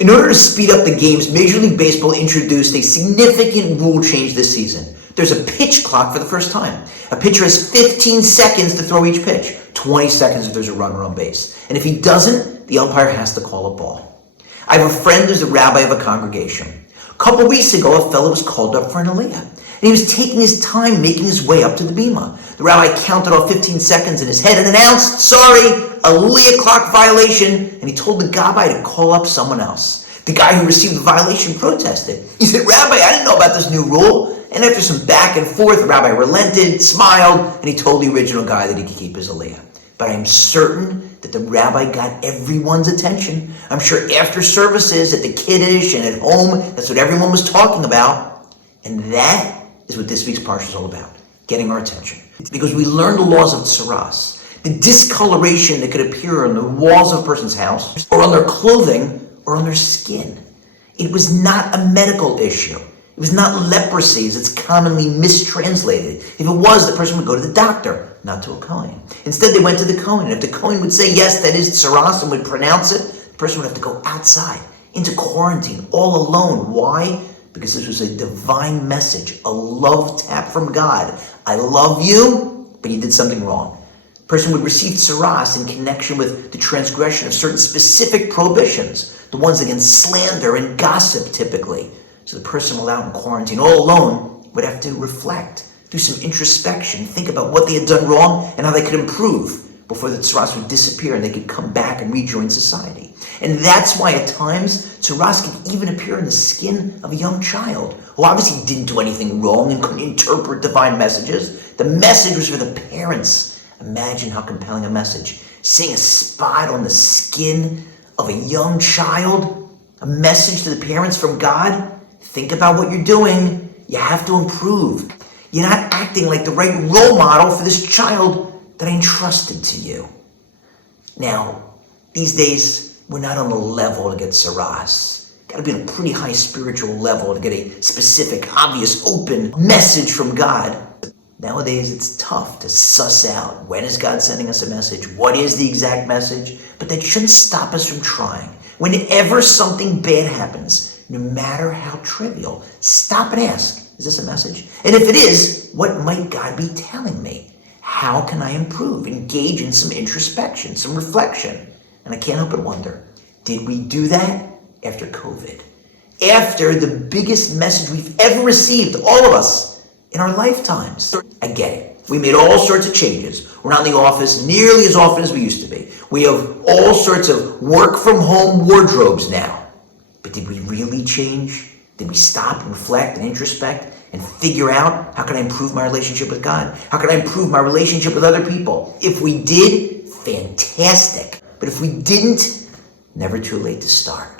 In order to speed up the games, Major League Baseball introduced a significant rule change this season. There's a pitch clock for the first time. A pitcher has 15 seconds to throw each pitch, 20 seconds if there's a runner on base. And if he doesn't, the umpire has to call a ball. I have a friend who's the rabbi of a congregation. A couple weeks ago, a fellow was called up for an aliyah. And he was taking his time making his way up to the bima. The rabbi counted off 15 seconds in his head and announced, sorry, aliyah clock violation. And he told the gabbai to call up someone else. The guy who received the violation protested. He said, Rabbi, I didn't know about this new rule. And after some back and forth, the rabbi relented, smiled, and he told the original guy that he could keep his aliyah. But I'm certain that the rabbi got everyone's attention. I'm sure after services, at the kiddush and at home, that's what everyone was talking about. And that is what this week's Parshat is all about, getting our attention. Because we learned the laws of tsaras, the discoloration that could appear on the walls of a person's house, or on their clothing, or on their skin. It was not a medical issue. It was not leprosy, as it's commonly mistranslated. If it was, the person would go to the doctor, not to a Kohen. Instead, they went to the Kohen. And if the Kohen would say, yes, that is tsaras, and would pronounce it, the person would have to go outside, into quarantine, all alone. Why? Because this was a divine message, a love tap from God. I love you, but you did something wrong. The person would receive tsaras in connection with the transgression of certain specific prohibitions, the ones against slander and gossip typically. So the person while out in quarantine, all alone, would have to reflect, do some introspection, think about what they had done wrong and how they could improve before the tsaras would disappear and they could come back and rejoin society. And that's why at times, tsaras can even appear in the skin of a young child who obviously didn't do anything wrong and couldn't interpret divine messages. The message was for the parents. Imagine how compelling a message. Seeing a spot on the skin of a young child, a message to the parents from God. Think about what you're doing. You have to improve. You're not acting like the right role model for this child that I entrusted to you. Now, these days, we're not on the level to get tsaras. Got to be on a pretty high spiritual level to get a specific, obvious, open message from God. Nowadays, it's tough to suss out when is God sending us a message, what is the exact message, but that shouldn't stop us from trying. Whenever something bad happens, no matter how trivial, stop and ask, is this a message? And if it is, what might God be telling me? How can I improve? Engage in some introspection, some reflection. And I can't help but wonder, did we do that after COVID? After the biggest message we've ever received, all of us, in our lifetimes. I get it. We made all sorts of changes. We're not in the office nearly as often as we used to be. We have all sorts of work from home wardrobes now. But did we really change? Did we stop and reflect and introspect and figure out, how can I improve my relationship with God? How can I improve my relationship with other people? If we did, fantastic. But if we didn't, never too late to start.